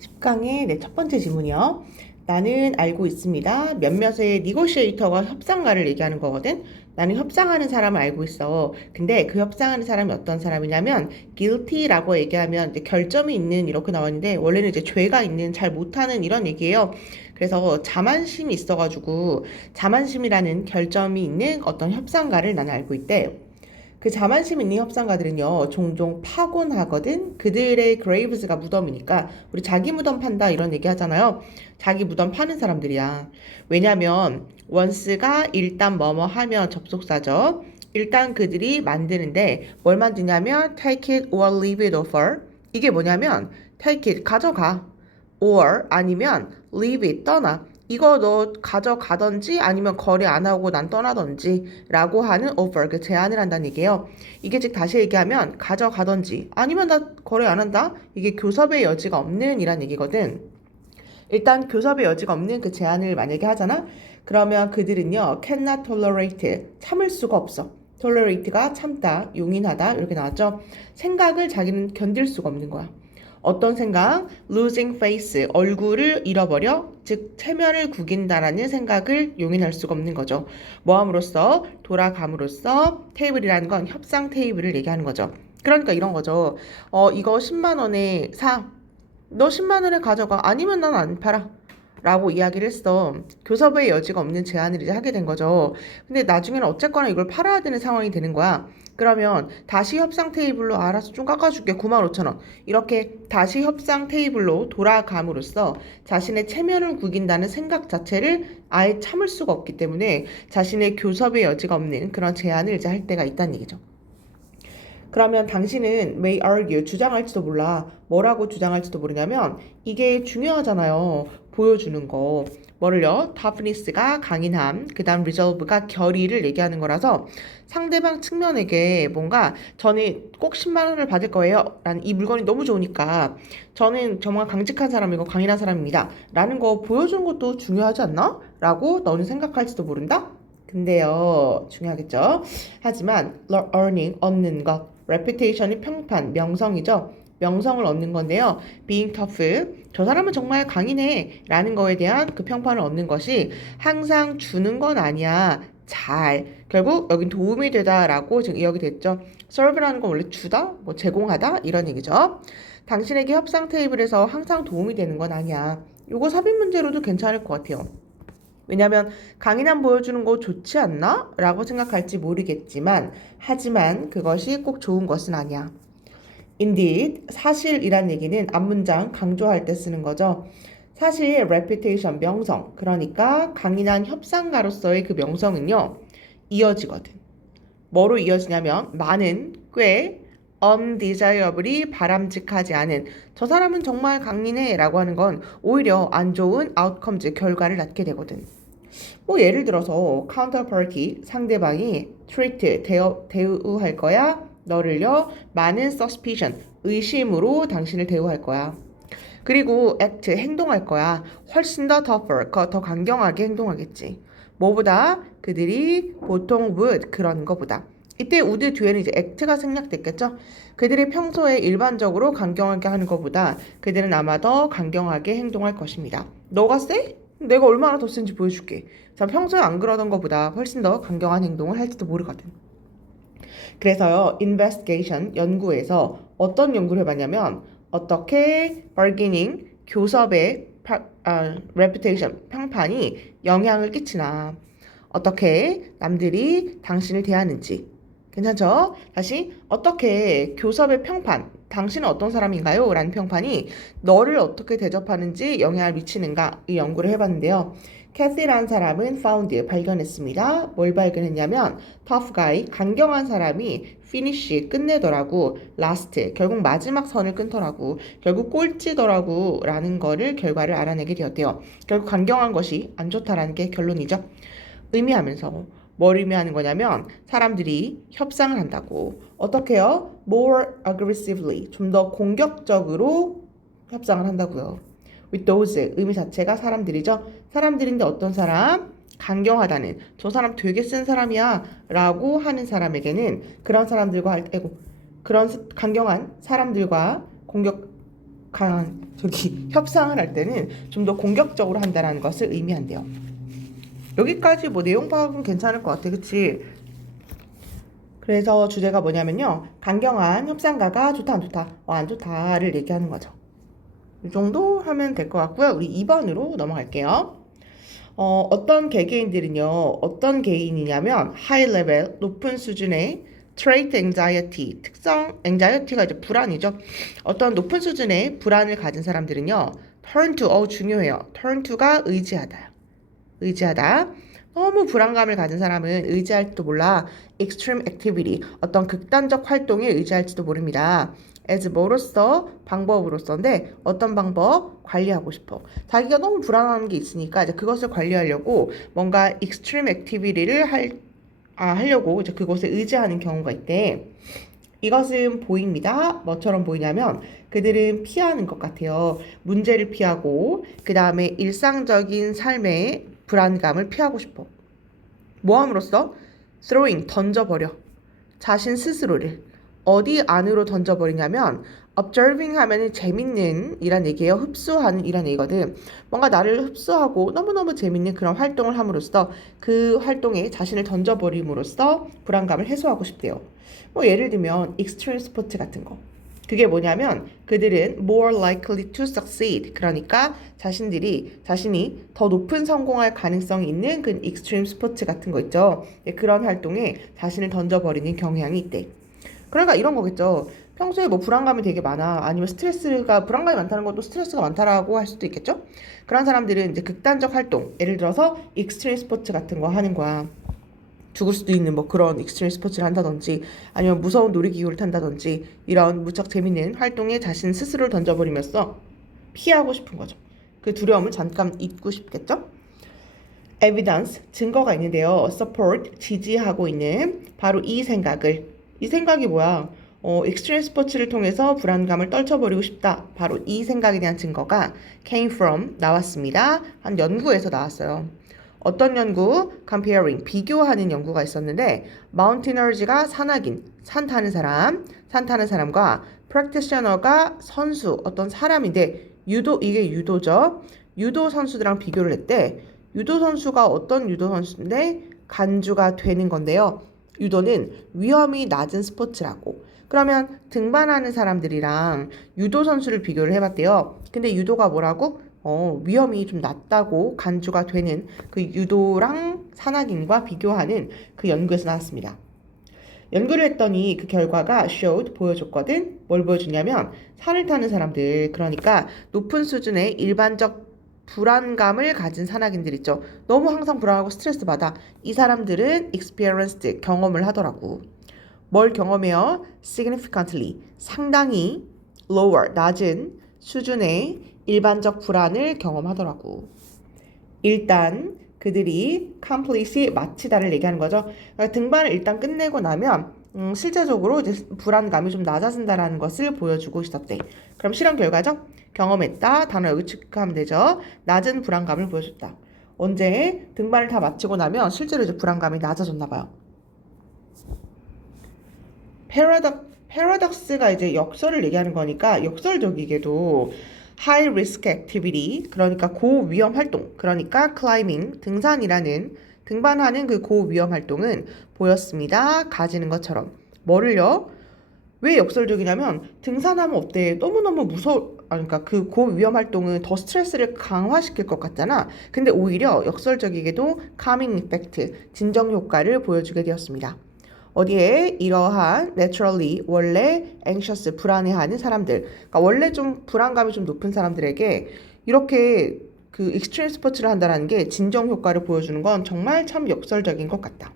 10강의 첫 번째 질문이요. 나는 알고 있습니다. 몇몇의 니고시에이터가 협상가를 얘기하는 거거든. 나는 협상하는 사람을 알고 있어. 근데 그 협상하는 사람이 어떤 사람이냐면 guilty라고 얘기하면 이제 결점이 있는 이렇게 나왔는데 원래는 이제 죄가 있는 잘 못하는 이런 얘기예요. 그래서 자만심이 있어가지고 자만심이라는 결점이 있는 어떤 협상가를 나는 알고 있대. 그 자만심 있는 협상가들은요, 종종 파곤하거든. 그들의 그레이브즈가 무덤이니까 우리 자기 무덤 판다 이런 얘기 하잖아요. 자기 무덤 파는 사람들이야. 왜냐면 원스가 일단 뭐뭐 하면 접속사죠. 일단 그들이 만드는데 뭘 만드냐면 take it or leave it offer. 이게 뭐냐면 take it 가져가 or 아니면 leave it 떠나. 이거 너 가져가던지 아니면 거래 안 하고 난 떠나던지 라고 하는 offer, 그 제안을 한다는 얘기예요. 이게 즉 다시 얘기하면 가져가던지 아니면 나 거래 안 한다? 이게 교섭의 여지가 없는 이란 얘기거든. 일단 교섭의 여지가 없는 그 제안을 만약에 하잖아? 그러면 그들은요, cannot tolerate, 참을 수가 없어. tolerate가 참다, 용인하다 이렇게 나왔죠? 생각을 자기는 견딜 수가 없는 거야. 어떤 생각? losing face, 얼굴을 잃어버려, 즉 체면을 구긴다라는 생각을 용인할 수가 없는 거죠. 뭐함으로써? 돌아감으로써 테이블이라는 건 협상 테이블을 얘기하는 거죠. 그러니까 이런 거죠. 이거 10만 원에 사. 너 10만 원에 가져가. 아니면 난 안 팔아. 라고 이야기를 했어. 교섭의 여지가 없는 제안을 이제 하게 된 거죠. 근데 나중에는 어쨌거나 이걸 팔아야 되는 상황이 되는 거야. 그러면 다시 협상 테이블로 알아서 좀 깎아줄게. 95,000원. 이렇게 다시 협상 테이블로 돌아감으로써 자신의 체면을 구긴다는 생각 자체를 아예 참을 수가 없기 때문에 자신의 교섭의 여지가 없는 그런 제안을 이제 할 때가 있다는 얘기죠. 그러면 당신은 may argue, 주장할지도 몰라. 뭐라고 주장할지도 모르냐면 이게 중요하잖아요. 보여주는 거. 뭐를요? toughness가 강인함, 그 다음 resolve가 결의를 얘기하는 거라서 상대방 측면에게 뭔가 저는 꼭 10만 원을 받을 거예요. 라는 이 물건이 너무 좋으니까 저는 정말 강직한 사람이고 강인한 사람입니다. 라는 거 보여주는 것도 중요하지 않나? 라고 너는 생각할지도 모른다? 근데요, 중요하겠죠? 하지만 earning, 얻는 것, reputation이 평판, 명성이죠. 명성을 얻는 건데요. being tough, 저 사람은 정말 강인해 라는 거에 대한 그 평판을 얻는 것이 항상 주는 건 아니야. 결국 여긴 도움이 되다라고 지금 이야기 됐죠. serve라는 건 원래 주다, 뭐 제공하다 이런 얘기죠. 당신에게 협상 테이블에서 항상 도움이 되는 건 아니야. 요거 삽입 문제로도 괜찮을 것 같아요. 왜냐면 강인함 보여주는 거 좋지 않나? 라고 생각할지 모르겠지만 하지만 그것이 꼭 좋은 것은 아니야. Indeed, 사실이란 얘기는 앞문장 강조할 때 쓰는 거죠. 사실 reputation, 명성, 그러니까 강인한 협상가로서의 그 명성은요. 이어지거든. 뭐로 이어지냐면 많은, 꽤 undesirably 바람직하지 않은 저 사람은 정말 강인해 라고 하는 건 오히려 안 좋은 outcomes, 결과를 낳게 되거든. 뭐 예를 들어서 counterparty, 상대방이 treat, 대우할 거야. 너를요. 많은 suspicion, 의심으로 당신을 대우할 거야. 그리고 act, 행동할 거야. 훨씬 더 tougher, 더 강경하게 행동하겠지. 뭐보다? 그들이 보통 would, 그런 거보다. 이때 would 뒤에는 이제 act가 생략됐겠죠? 그들이 평소에 일반적으로 강경하게 하는 것보다 그들은 아마 더 강경하게 행동할 것입니다. 너가 세? 내가 얼마나 더 센지 보여줄게. 자, 평소에 안 그러던 것보다 훨씬 더 강경한 행동을 할지도 모르거든. 그래서요, investigation, 연구에서 어떤 연구를 해봤냐면 어떻게 bargaining, 교섭의 reputation, 평판이 영향을 끼치나, 어떻게 남들이 당신을 대하는지. 괜찮죠? 다시 어떻게 교섭의 평판, 당신은 어떤 사람인가요? 라는 평판이 너를 어떻게 대접하는지 영향을 미치는가, 이 연구를 해봤는데요. 캐시라는 사람은 found, 발견했습니다. 뭘 발견했냐면 tough guy, 강경한 사람이 finish, 끝내더라고. last, 결국 마지막 선을 끊더라고. 결국 꼴찌더라고 라는 거를 결과를 알아내게 되었대요. 결국 강경한 것이 안 좋다라는 게 결론이죠. 의미하면서 뭘 의미하는 거냐면 사람들이 협상을 한다고. 어떻게요? more aggressively, 좀 더 공격적으로 협상을 한다고요. with those, 의미 자체가 사람들이죠. 사람들인데 어떤 사람? 강경하다는, 저 사람 되게 센 사람이야 라고 하는 사람에게는 그런 사람들과 그런 강경한 사람들과 협상을 할 때는 좀 더 공격적으로 한다는 것을 의미한대요. 여기까지 뭐 내용 파악은 괜찮을 것 같아, 그치? 그래서 주제가 뭐냐면요, 강경한 협상가가 좋다 안 좋다, 안 좋다를 얘기하는 거죠. 이 정도 하면 될 것 같고요. 우리 2번으로 넘어갈게요. 어떤 개개인들은요, 어떤 개인이냐면 high level, 높은 수준의 trait anxiety, 특성 anxiety가 이제 불안이죠. 어떤 높은 수준의 불안을 가진 사람들은요, turn to, 중요해요. turn to가 의지하다. 너무 불안감을 가진 사람은 의지할지도 몰라. extreme activity, 어떤 극단적 활동에 의지할지도 모릅니다. as 뭐로서, 방법으로서인데 어떤 방법? 관리하고 싶어. 자기가 너무 불안한 게 있으니까 이제 그것을 관리하려고 뭔가 extreme activity를 하려고 이제 그것에 의지하는 경우가 있대. 이것은 보입니다. 뭐처럼 보이냐면 그들은 피하는 것 같아요. 문제를 피하고 그 다음에 일상적인 삶의 불안감을 피하고 싶어. 모함으로써 throwing, 던져버려. 자신 스스로를 어디 안으로 던져버리냐면 observing 하면은 재밌는 이란 얘기예요. 흡수하는 이란 얘기거든. 뭔가 나를 흡수하고 너무너무 재밌는 그런 활동을 함으로써 그 활동에 자신을 던져버림으로써 불안감을 해소하고 싶대요. 뭐 예를 들면 extreme 스포츠 같은 거. 그게 뭐냐면 그들은 more likely to succeed. 그러니까 자신이 더 높은 성공할 가능성이 있는 그 extreme 스포츠 같은 거 있죠. 그런 활동에 자신을 던져버리는 경향이 있대. 그러니까 이런 거겠죠. 평소에 뭐 불안감이 되게 많아. 아니면 불안감이 많다는 것도 스트레스가 많다라고 할 수도 있겠죠. 그런 사람들은 이제 극단적 활동, 예를 들어서 익스트림 스포츠 같은 거 하는 거야. 죽을 수도 있는 뭐 그런 익스트림 스포츠를 한다든지 아니면 무서운 놀이기구를 탄다든지 이런 무척 재밌는 활동에 자신 스스로를 던져버리면서 피하고 싶은 거죠. 그 두려움을 잠깐 잊고 싶겠죠? evidence, 증거가 있는데요. support, 지지하고 있는 바로 이 생각이 뭐야? 익스트림 스포츠를 통해서 불안감을 떨쳐버리고 싶다. 바로 이 생각에 대한 증거가 came from, 나왔습니다. 한 연구에서 나왔어요. 어떤 연구? comparing, 비교하는 연구가 있었는데 mountaineers가 산 타는 사람과 practitioner가 선수, 어떤 사람인데 이게 유도죠. 유도 선수들랑 비교를 했대. 유도 선수가 어떤 유도 선수인데 간주가 되는 건데요. 유도는 위험이 낮은 스포츠라고. 그러면 등반하는 사람들이랑 유도 선수를 비교를 해봤대요. 근데 유도가 뭐라고? 위험이 좀 낮다고 간주가 되는 그 유도랑 산악인과 비교하는 그 연구에서 나왔습니다. 연구를 했더니 그 결과가 보여줬거든. 뭘 보여주냐면 산을 타는 사람들, 그러니까 높은 수준의 일반적 불안감을 가진 산악인들 있죠. 너무 항상 불안하고 스트레스 받아. 이 사람들은 experienced, 경험을 하더라고. 뭘 경험해요? significantly, 상당히 lower, 낮은 수준의 일반적 불안을 경험하더라고. 일단 그들이 completely, 마치다를 얘기하는 거죠. 그러니까 등반을 일단 끝내고 나면 실제적으로 이제 불안감이 좀 낮아진다라는 것을 보여주고 있었대. 그럼 실험 결과죠? 경험했다. 단어 여기 체크하면 되죠. 낮은 불안감을 보여줬다. 언제? 등반을 다 마치고 나면 실제로 이제 불안감이 낮아졌나 봐요. 패러독스가 이제 역설을 얘기하는 거니까 역설적이게도 high risk activity, 그러니까 고위험 활동, 그러니까 climbing, 등반하는 그 고위험 활동은 보였습니다. 가지는 것처럼. 뭐를요? 왜 역설적이냐면 등산하면 어때? 너무너무 그러니까 그 고위험 활동은 더 스트레스를 강화시킬 것 같잖아. 근데 오히려 역설적이게도 calming effect, 진정 효과를 보여주게 되었습니다. 어디에? 이러한 naturally, 원래 anxious, 불안해하는 사람들, 그러니까 원래 좀 불안감이 좀 높은 사람들에게 이렇게 그 extreme 스포츠를 한다는 게 진정 효과를 보여주는 건 정말 참 역설적인 것 같다.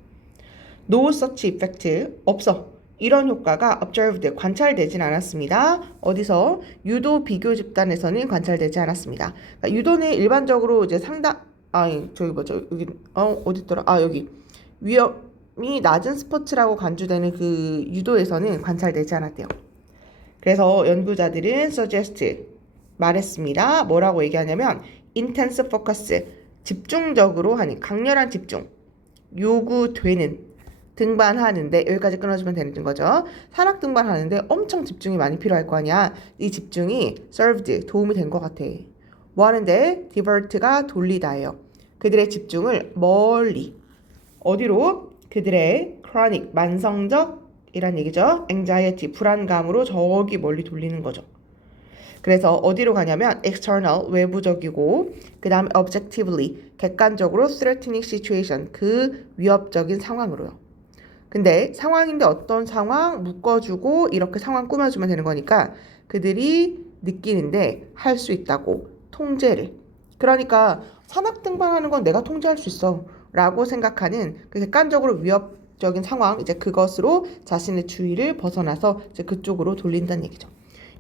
No such effect, 없어. 이런 효과가 observed, 관찰되진 않았습니다. 어디서? 유도 비교 집단에서는 관찰되지 않았습니다. 그러니까 유도는 일반적으로 이제 여기 어딨더라? 여기 위험이 낮은 스포츠라고 간주되는 그 유도에서는 관찰되지 않았대요. 그래서 연구자들은 suggest, 말했습니다. 뭐라고 얘기하냐면 intense focus, 집중적으로 하는 강렬한 집중, 요구되는 등반하는데 여기까지 끊어주면 되는 거죠. 산악 등반하는데 엄청 집중이 많이 필요할 거 아니야. 이 집중이 served, 도움이 된 것 같아. 뭐 하는데? divert가 돌리다예요. 그들의 집중을 멀리 어디로? 그들의 chronic, 만성적이란 얘기죠. anxiety, 불안감으로 저기 멀리 돌리는 거죠. 그래서 어디로 가냐면 external, 외부적이고 그 다음에 objectively, 객관적으로 threatening situation, 그 위협적인 상황으로요. 근데 상황인데 어떤 상황 묶어주고 이렇게 상황 꾸며주면 되는 거니까 그들이 느끼는데 할 수 있다고 통제를. 그러니까 산악 등반하는 건 내가 통제할 수 있어 라고 생각하는 그 객관적으로 위협적인 상황, 이제 그것으로 자신의 주의를 벗어나서 이제 그쪽으로 돌린다는 얘기죠.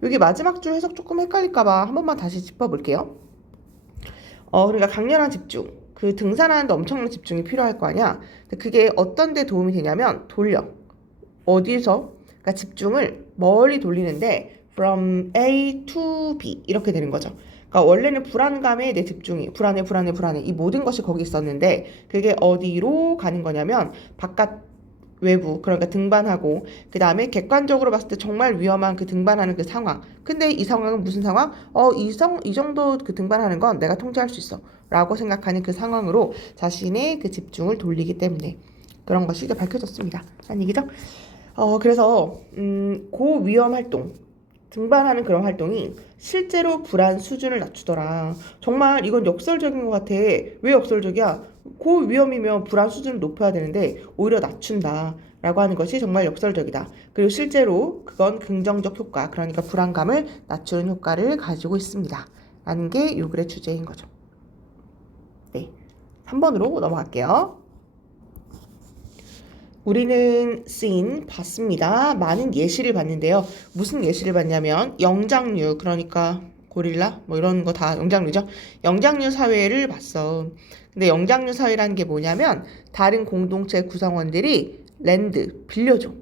여기 마지막 줄 해석 조금 헷갈릴까봐 한 번만 다시 짚어볼게요. 그러니까 강렬한 집중. 그 등산하는데 엄청난 집중이 필요할 거 아니야. 그게 어떤 데 도움이 되냐면 돌려. 어디서? 그러니까 집중을 멀리 돌리는데 from A to B 이렇게 되는 거죠. 그러니까 원래는 불안감에 내 집중이 불안해 이 모든 것이 거기 있었는데 그게 어디로 가는 거냐면 바깥 외부, 그러니까 등반하고 그 다음에 객관적으로 봤을 때 정말 위험한 그 등반하는 그 상황. 근데 이 상황은 무슨 상황? 이 정도 그 등반하는 건 내가 통제할 수 있어 라고 생각하는 그 상황으로 자신의 그 집중을 돌리기 때문에 그런 것이 이제 밝혀졌습니다 라는 얘기죠. 그래서 고위험 활동, 등반하는 그런 활동이 실제로 불안 수준을 낮추더라. 정말 이건 역설적인 것 같아. 왜 역설적이야? 고위험이면 불안 수준을 높여야 되는데 오히려 낮춘다 라고 하는 것이 정말 역설적이다. 그리고 실제로 그건 긍정적 효과, 그러니까 불안감을 낮추는 효과를 가지고 있습니다 라는 게 이 글의 주제인 거죠. 네, 3번으로 넘어갈게요. 우리는 seen, 봤습니다. 많은 예시를 봤는데요. 무슨 예시를 봤냐면 영장류, 그러니까 고릴라 뭐 이런 거 다 영장류죠. 영장류 사회를 봤어. 근데 영장류 사회라는 게 뭐냐면 다른 공동체 구성원들이 렌드, 빌려줘.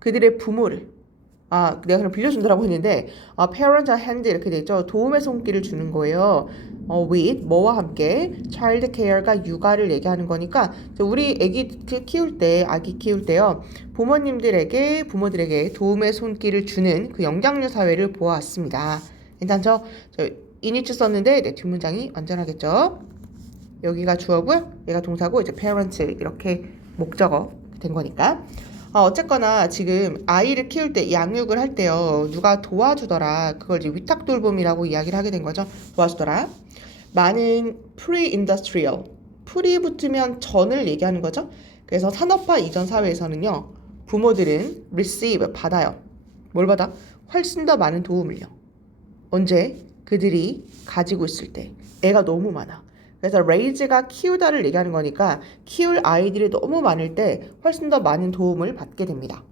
그들의 부모를. 내가 그냥 빌려준다라고 했는데 parent hand 이렇게 돼 있죠. 도움의 손길을 주는 거예요. with 뭐와 함께 child care가 육아를 얘기하는 거니까 우리 아기 키울 때요. 부모들에게 도움의 손길을 주는 그 영장류 사회를 보아왔습니다. 괜찮죠? 이니츠 썼는데 뒷문장이 완전하겠죠? 여기가 주어고요. 얘가 동사고 이제 parent 이렇게 목적어 된 거니까. 어쨌거나 지금 아이를 키울 때 양육을 할 때요. 누가 도와주더라. 그걸 이제 위탁돌봄이라고 이야기를 하게 된 거죠. 도와주더라. 많은 pre-industrial, pre 붙으면 전을 얘기하는 거죠. 그래서 산업화 이전 사회에서는요. 부모들은 receive, 받아요. 뭘 받아? 훨씬 더 많은 도움을요. 언제? 그들이 가지고 있을 때. 애가 너무 많아. 그래서 raise가 키우다를 얘기하는 거니까 키울 아이들이 너무 많을 때 훨씬 더 많은 도움을 받게 됩니다.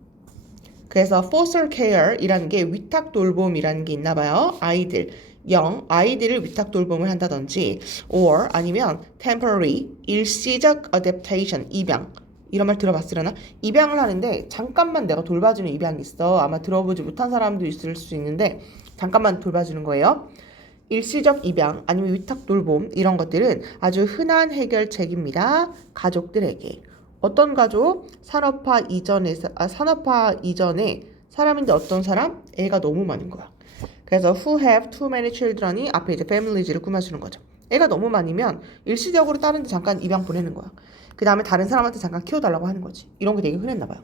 그래서 foster care이라는 게 위탁 돌봄이라는 게 있나 봐요. 아이들을 위탁 돌봄을 한다든지 or 아니면 temporary, 일시적 adaptation, 입양. 이런 말 들어봤으려나? 입양을 하는데 잠깐만 내가 돌봐주는 입양이 있어. 아마 들어보지 못한 사람도 있을 수 있는데 잠깐만 돌봐주는 거예요. 일시적 입양 아니면 위탁 돌봄 이런 것들은 아주 흔한 해결책입니다. 가족들에게. 어떤 가족? 산업화 이전에 사람인데 어떤 사람? 애가 너무 많은 거야. 그래서 who have too many children이 앞에 이제 families를 꾸며주는 거죠. 애가 너무 많으면 일시적으로 다른 데 잠깐 입양 보내는 거야. 그 다음에 다른 사람한테 잠깐 키워달라고 하는 거지. 이런 게 되게 흔했나 봐요.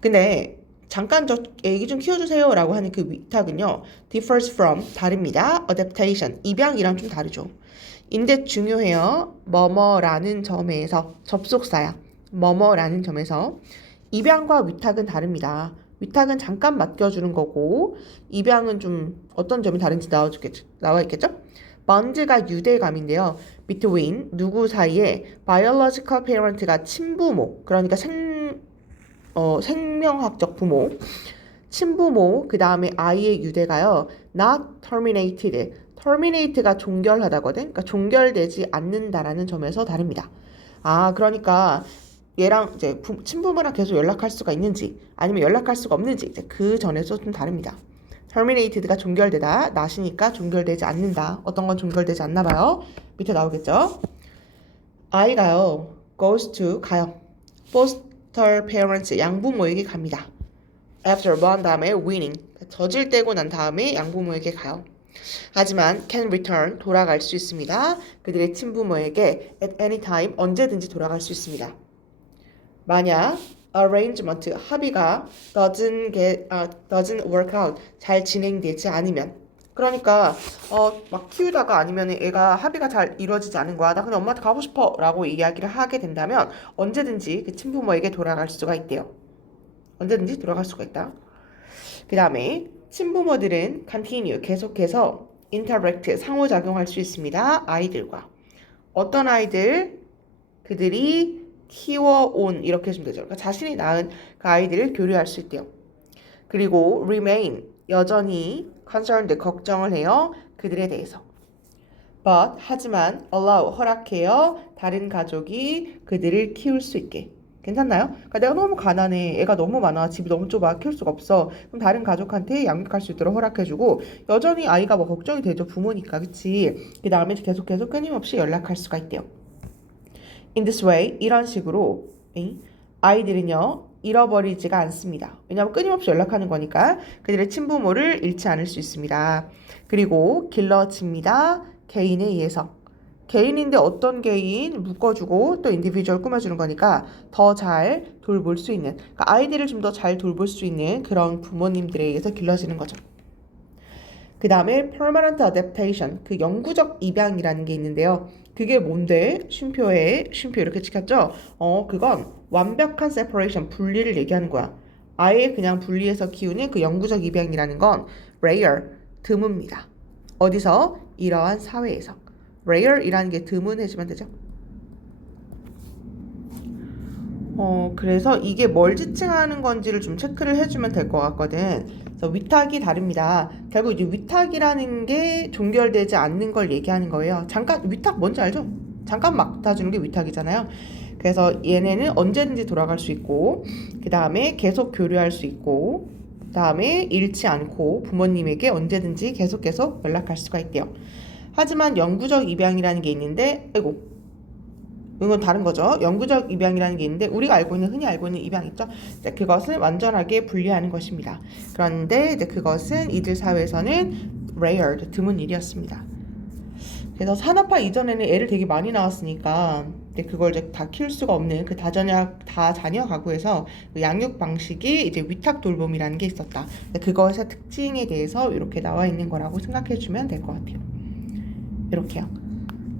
근데 잠깐 저 애기 좀 키워주세요 라고 하는 그 위탁은요. differs from, 다릅니다. adaptation, 입양이랑 좀 다르죠. 인데 중요해요. 뭐뭐라는 점에서, 접속사야. 뭐뭐라는 점에서 입양과 위탁은 다릅니다. 위탁은 잠깐 맡겨주는 거고 입양은 좀 어떤 점이 다른지 나와 있겠죠? bond가 유대감인데요. between, 누구 사이에 biological parent가 친부모, 그러니까 생명학적 부모, 친부모, 그 다음에 아이의 유대가요. not terminated. terminate가 종결하다거든. 그러니까 종결되지 않는다라는 점에서 다릅니다. 그러니까 얘랑 이제 친부모랑 계속 연락할 수가 있는지 아니면 연락할 수가 없는지 이제 그 전에서 좀 다릅니다. terminated가 종결되다, not이니까 종결되지 않는다. 어떤 건 종결되지 않나 봐요. 밑에 나오겠죠? 아이가요. goes to, 가요. foster foster parents 양부모에게 갑니다. after 뭐 한 다음에 winning 젖을 떼고 난 다음에 양부모에게 가요. 하지만 can return 돌아갈 수 있습니다. 그들의 친부모에게 at any time 언제든지 돌아갈 수 있습니다. 만약 arrangement 합의가 doesn't work out 잘 진행되지 않으면 그러니까 막 키우다가 아니면 애가 합의가 잘 이루어지지 않은 거야. 나 그냥 엄마한테 가고 싶어 라고 이야기를 하게 된다면 언제든지 그 친부모에게 돌아갈 수가 있대요. 언제든지 돌아갈 수가 있다. 그 다음에 친부모들은 continue 계속해서 interact 상호작용할 수 있습니다. 아이들과 어떤 아이들 그들이 키워온 이렇게 해주면 되죠. 그러니까 자신이 낳은 그 아이들을 교류할 수 있대요. 그리고 remain 여전히 concerned 걱정을 해요. 그들에 대해서. but 하지만 allow 허락해요. 다른 가족이 그들을 키울 수 있게. 괜찮나요? 그러니까 내가 너무 가난해. 애가 너무 많아. 집이 너무 좁아. 키울 수가 없어. 그럼 다른 가족한테 양육할 수 있도록 허락해주고 여전히 아이가 뭐 걱정이 되죠. 부모니까. 그치? 그 다음에 계속 끊임없이 연락할 수가 있대요. In this way 이런 식으로 아이들은요 잃어버리지가 않습니다. 왜냐하면 끊임없이 연락하는 거니까 그들의 친부모를 잃지 않을 수 있습니다. 그리고 길러집니다. 개인에 의해서. 개인인데 어떤 개인 묶어주고 또 인디비주얼 꾸며주는 거니까 더 잘 돌볼 수 있는 그러니까 아이들을 좀 더 잘 돌볼 수 있는 그런 부모님들에 의해서 길러지는 거죠. 그 다음에 permanent adaptation 그 영구적 입양이라는 게 있는데요. 그게 뭔데? 쉼표 이렇게 찍혔죠? 그건 완벽한 separation 분리를 얘기하는 거야. 아예 그냥 분리해서 키우는 그 영구적 입양이라는 건 rare 드뭅니다. 어디서? 이러한 사회에서. rare이라는 게 드문해지면 되죠. 그래서 이게 뭘 지칭하는 건지를 좀 체크를 해주면 될 것 같거든. 그래서 위탁이 다릅니다. 결국 이제 위탁이라는 게 종결되지 않는 걸 얘기하는 거예요. 잠깐 위탁 뭔지 알죠? 잠깐 맡아주는 게 위탁이잖아요. 그래서 얘네는 언제든지 돌아갈 수 있고 그 다음에 계속 교류할 수 있고 그 다음에 잃지 않고 부모님에게 언제든지 계속 연락할 수가 있대요. 하지만 영구적 입양이라는 게 있는데 이건 다른 거죠. 영구적 입양이라는 게 있는데 우리가 흔히 알고 있는 입양 있죠. 그것은 완전하게 분리하는 것입니다. 그런데 그것은 이들 사회에서는 rare, 드문 일이었습니다. 그래서 산업화 이전에는 애를 되게 많이 낳았으니까 그걸 이제 다 키울 수가 없는 그 다자녀 가구에서 그 양육 방식이 이제 위탁 돌봄이라는 게 있었다. 그것의 특징에 대해서 이렇게 나와 있는 거라고 생각해 주면 될 것 같아요. 이렇게요.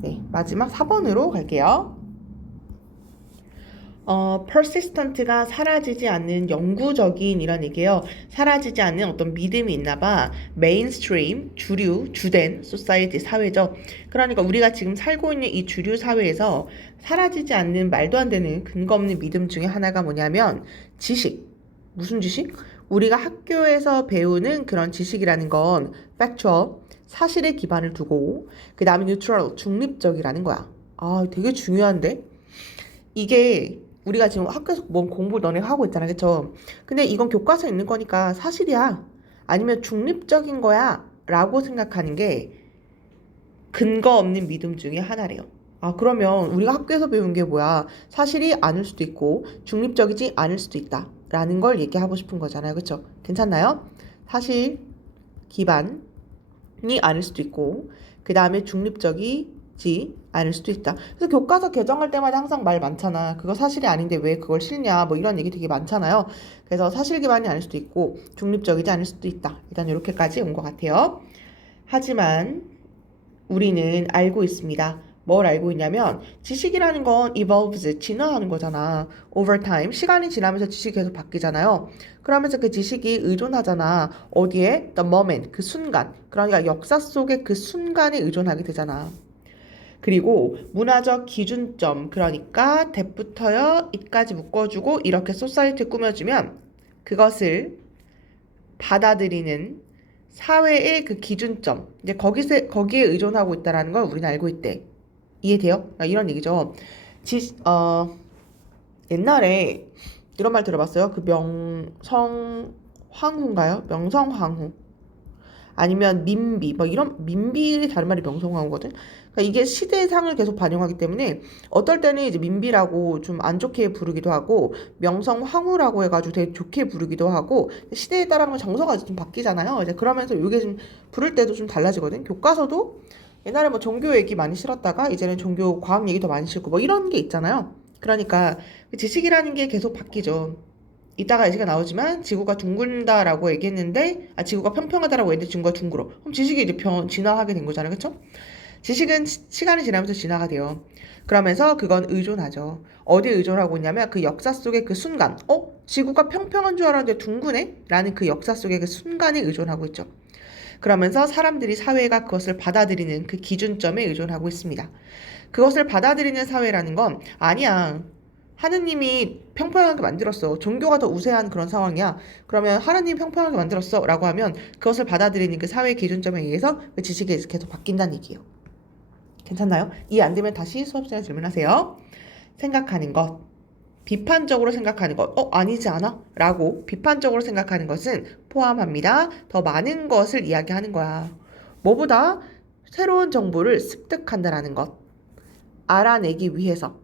네, 마지막 4번으로 갈게요. persistent가 사라지지 않는 영구적인 이런 얘기예요. 사라지지 않는 어떤 믿음이 있나 봐. mainstream, 주된 society 사회죠. 그러니까 우리가 지금 살고 있는 이 주류 사회에서 사라지지 않는 말도 안 되는 근거 없는 믿음 중에 하나가 뭐냐면 지식. 무슨 지식? 우리가 학교에서 배우는 그런 지식이라는 건 factual, 사실에 기반을 두고 그 다음에 neutral, 중립적이라는 거야. 되게 중요한데? 이게 우리가 지금 학교에서 뭔 공부를 너네 하고 있잖아. 그쵸? 근데 이건 교과서에 있는 거니까 사실이야. 아니면 중립적인 거야. 라고 생각하는 게 근거 없는 믿음 중에 하나래요. 그러면 우리가 학교에서 배운 게 뭐야? 사실이 아닐 수도 있고 중립적이지 않을 수도 있다. 라는 걸 얘기하고 싶은 거잖아요. 그쵸? 괜찮나요? 사실 기반이 아닐 수도 있고 그 다음에 중립적이지 않을 수도 있다. 그래서 교과서 개정할 때마다 항상 말 많잖아. 그거 사실이 아닌데 왜 그걸 실냐 뭐 이런 얘기 되게 많잖아요. 그래서 사실 기반이 아닐 수도 있고 중립적이지 않을 수도 있다. 일단 이렇게까지 온 것 같아요. 하지만 우리는 알고 있습니다. 뭘 알고 있냐면 지식이라는 건 evolves, 진화하는 거잖아. over time, 시간이 지나면서 지식이 계속 바뀌잖아요. 그러면서 그 지식이 의존하잖아. 어디에? the moment, 그 순간. 그러니까 역사 속의 그 순간에 의존하게 되잖아. 그리고 문화적 기준점, 그러니까 that부터요, it까지 묶어주고 이렇게 society 꾸며주면 그것을 받아들이는 사회의 그 기준점, 이제 거기에 의존하고 있다라는 걸 우리는 알고 있대. 이해돼요? 이런 얘기죠. 옛날에 이런 말 들어봤어요? 그 명성황후인가요? 명성황후. 아니면 민비, 뭐 이런 민비 다른 말이 명성황후거든. 그러니까 이게 시대상을 계속 반영하기 때문에 어떨 때는 이제 민비라고 좀 안 좋게 부르기도 하고 명성황후라고 해가지고 되게 좋게 부르기도 하고 시대에 따라서 정서가 좀 바뀌잖아요. 이제 그러면서 이게 좀 부를 때도 좀 달라지거든. 교과서도 옛날에 뭐 종교 얘기 많이 실었다가 이제는 종교 과학 얘기 더 많이 실고 뭐 이런 게 있잖아요. 그러니까 지식이라는 게 계속 바뀌죠. 이따가 예시가 나오지만 지구가 둥근다라고 얘기했는데 지구가 평평하다라고 했는데 지구가 둥글어. 그럼 지식이 이제 진화하게 된 거잖아요. 그쵸? 지식은 시간이 지나면서 진화가 돼요. 그러면서 그건 의존하죠. 어디에 의존하고 있냐면 그 역사 속의 그 순간. 지구가 평평한 줄 알았는데 둥근해? 라는 그 역사 속의 그 순간에 의존하고 있죠. 그러면서 사람들이 사회가 그것을 받아들이는 그 기준점에 의존하고 있습니다. 그것을 받아들이는 사회라는 건 아니야. 하느님이 평평하게 만들었어. 종교가 더 우세한 그런 상황이야. 그러면 하느님이 평평하게 만들었어. 라고 하면 그것을 받아들이는 그 사회 기준점에 의해서 그 지식이 계속 바뀐다는 얘기예요. 괜찮나요? 이해 안 되면 다시 수업 시간에 질문하세요. 생각하는 것. 비판적으로 생각하는 것. 아니지 않아? 라고 비판적으로 생각하는 것은 포함합니다. 더 많은 것을 이야기하는 거야. 뭐보다 새로운 정보를 습득한다라는 것. 알아내기 위해서.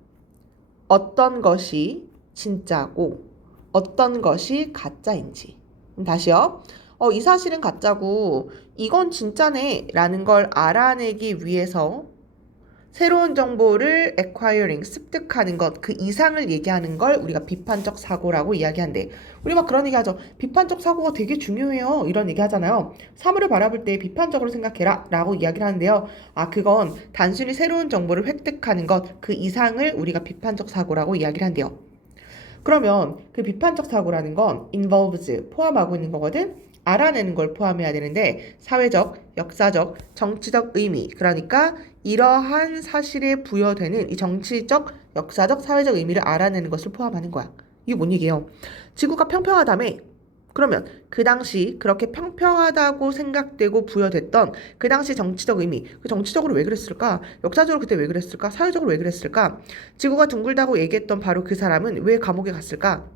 어떤 것이 진짜고 어떤 것이 가짜인지. 다시요. 이 사실은 가짜고 이건 진짜네 라는 걸 알아내기 위해서 새로운 정보를 acquiring, 습득하는 것, 그 이상을 얘기하는 걸 우리가 비판적 사고라고 이야기한대. 우리 막 그런 얘기 하죠. 비판적 사고가 되게 중요해요. 이런 얘기 하잖아요. 사물을 바라볼 때 비판적으로 생각해라 라고 이야기를 하는데요. 그건 단순히 새로운 정보를 획득하는 것, 그 이상을 우리가 비판적 사고라고 이야기를 한대요. 그러면 그 비판적 사고라는 건 involves, 포함하고 있는 거거든. 알아내는 걸 포함해야 되는데 사회적, 역사적, 정치적 의미, 그러니까 이러한 사실에 부여되는 이 정치적, 역사적, 사회적 의미를 알아내는 것을 포함하는 거야. 이게 뭔 얘기예요? 지구가 평평하다며? 그러면 그 당시 그렇게 평평하다고 생각되고 부여됐던 그 당시 정치적 의미, 그 정치적으로 왜 그랬을까? 역사적으로 그때 왜 그랬을까? 사회적으로 왜 그랬을까? 지구가 둥글다고 얘기했던 바로 그 사람은 왜 감옥에 갔을까?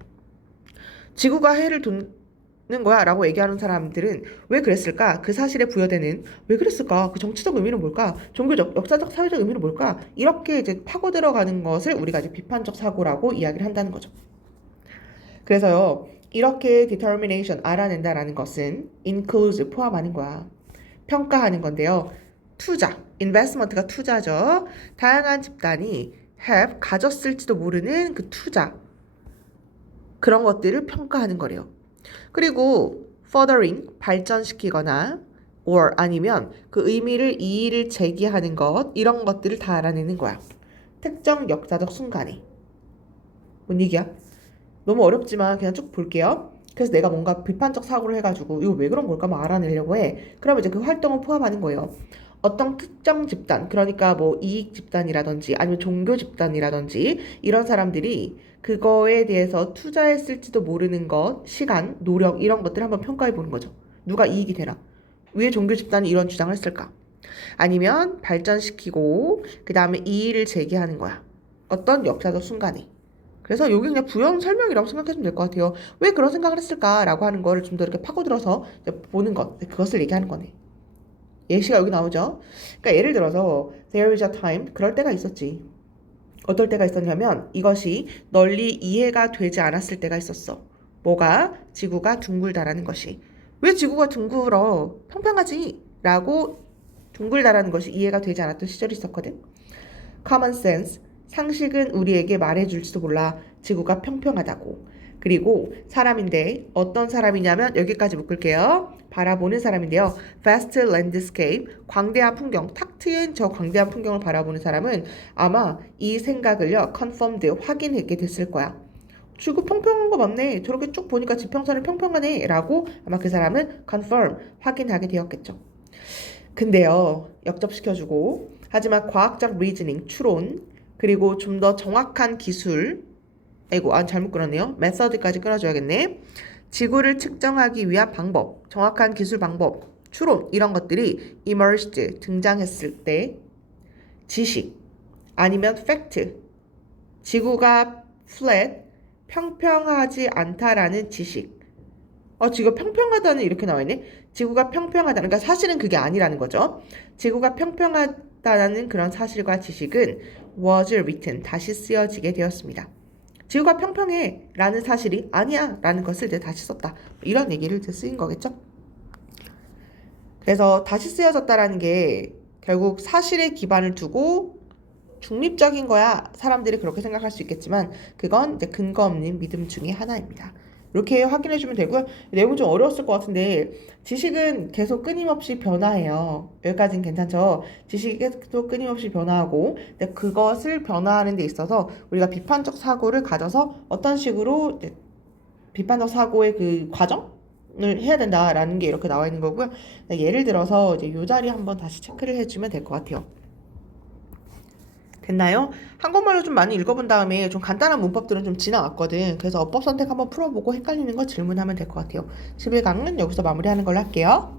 지구가 해를 돕는 거야 라고 얘기하는 사람들은 왜 그랬을까? 그 사실에 부여되는 왜 그랬을까? 그 정치적 의미는 뭘까? 종교적, 역사적, 사회적 의미는 뭘까? 이렇게 이제 파고 들어가는 것을 우리가 이제 비판적 사고라고 이야기를 한다는 거죠. 그래서요, 이렇게 determination, 알아낸다라는 것은 includes, 포함하는 거야. 평가하는 건데요. 투자, investment가 투자죠. 다양한 집단이 have, 가졌을지도 모르는 그 투자, 그런 것들을 평가하는 거래요. 그리고 furthering, 발전시키거나 or 아니면 그 의미를 이의를 제기하는 것, 이런 것들을 다 알아내는 거야. 특정 역사적 순간에. 뭔 얘기야? 너무 어렵지만 그냥 쭉 볼게요. 그래서 내가 뭔가 비판적 사고를 해가지고 이거 왜 그런 걸까 막 알아내려고 해. 그러면 이제 그 활동을 포함하는 거예요. 어떤 특정 집단, 그러니까 뭐 이익 집단이라든지 아니면 종교 집단이라든지 이런 사람들이 그거에 대해서 투자했을지도 모르는 것, 시간, 노력 이런 것들을 한번 평가해 보는 거죠. 누가 이익이 되나? 왜 종교 집단이 이런 주장을 했을까? 아니면 발전시키고 그 다음에 이의를 제기하는 거야. 어떤 역사적 순간에. 그래서 여기 그냥 부연 설명이라고 생각하시면 될 것 같아요. 왜 그런 생각을 했을까라고 하는 거를 좀 더 이렇게 파고들어서 보는 것, 그것을 얘기하는 거네. 예시가 여기 나오죠. 그러니까 예를 들어서 there is a time, 그럴 때가 있었지. 어떨 때가 있었냐면 이것이 널리 이해가 되지 않았을 때가 있었어. 뭐가? 지구가 둥글다라는 것이. 왜 지구가 둥글어? 평평하지? 라고 둥글다라는 것이 이해가 되지 않았던 시절이 있었거든. common sense, 상식은 우리에게 말해줄지도 몰라. 지구가 평평하다고. 그리고 사람인데 어떤 사람이냐면 여기까지 묶을게요. 바라보는 사람인데요. vast landscape, 광대한 풍경, 탁 트인 저 광대한 풍경을 바라보는 사람은 아마 이 생각을요, confirmed, 확인하게 됐을 거야. 지구 평평한 거 맞네. 저렇게 쭉 보니까 지평선이 평평하네. 라고 아마 그 사람은 confirm, 확인하게 되었겠죠. 근데요, 역접시켜주고 하지만 과학적 reasoning, 추론, 그리고 좀 더 정확한 기술, 아이고, 잘못 끊었네요. method까지 끊어줘야겠네. 지구를 측정하기 위한 방법, 정확한 기술 방법, 추론, 이런 것들이 emerged, 등장했을 때 지식, 아니면 fact, 지구가 flat, 평평하지 않다라는 지식, 지구가 평평하다는 이렇게 나와 있네. 지구가 평평하다. 그러니까 사실은 그게 아니라는 거죠. 지구가 평평하다는 그런 사실과 지식은 was written. 다시 쓰여지게 되었습니다. 지구가 평평해 라는 사실이 아니야 라는 것을 이제 다시 썼다. 이런 얘기를 이제 쓰인 거겠죠. 그래서 다시 쓰여졌다라는 게 결국 사실에 기반을 두고 중립적인 거야. 사람들이 그렇게 생각할 수 있겠지만 그건 이제 근거 없는 믿음 중에 하나입니다. 이렇게 확인해 주면 되고요. 내용은 좀 어려웠을 것 같은데 지식은 계속 끊임없이 변화해요. 여기까지는 괜찮죠? 지식이 계속 끊임없이 변화하고 근데 그것을 변화하는 데 있어서 우리가 비판적 사고를 가져서 어떤 식으로 이제 비판적 사고의 그 과정을 해야 된다라는 게 이렇게 나와 있는 거고요. 예를 들어서 이제 이 자리 한번 다시 체크를 해주면 될 것 같아요. 됐나요? 한국말로 좀 많이 읽어본 다음에 좀 간단한 문법들은 좀 지나갔거든. 그래서 어법 선택 한번 풀어보고 헷갈리는 거 질문하면 될 것 같아요. 11강은 여기서 마무리하는 걸로 할게요.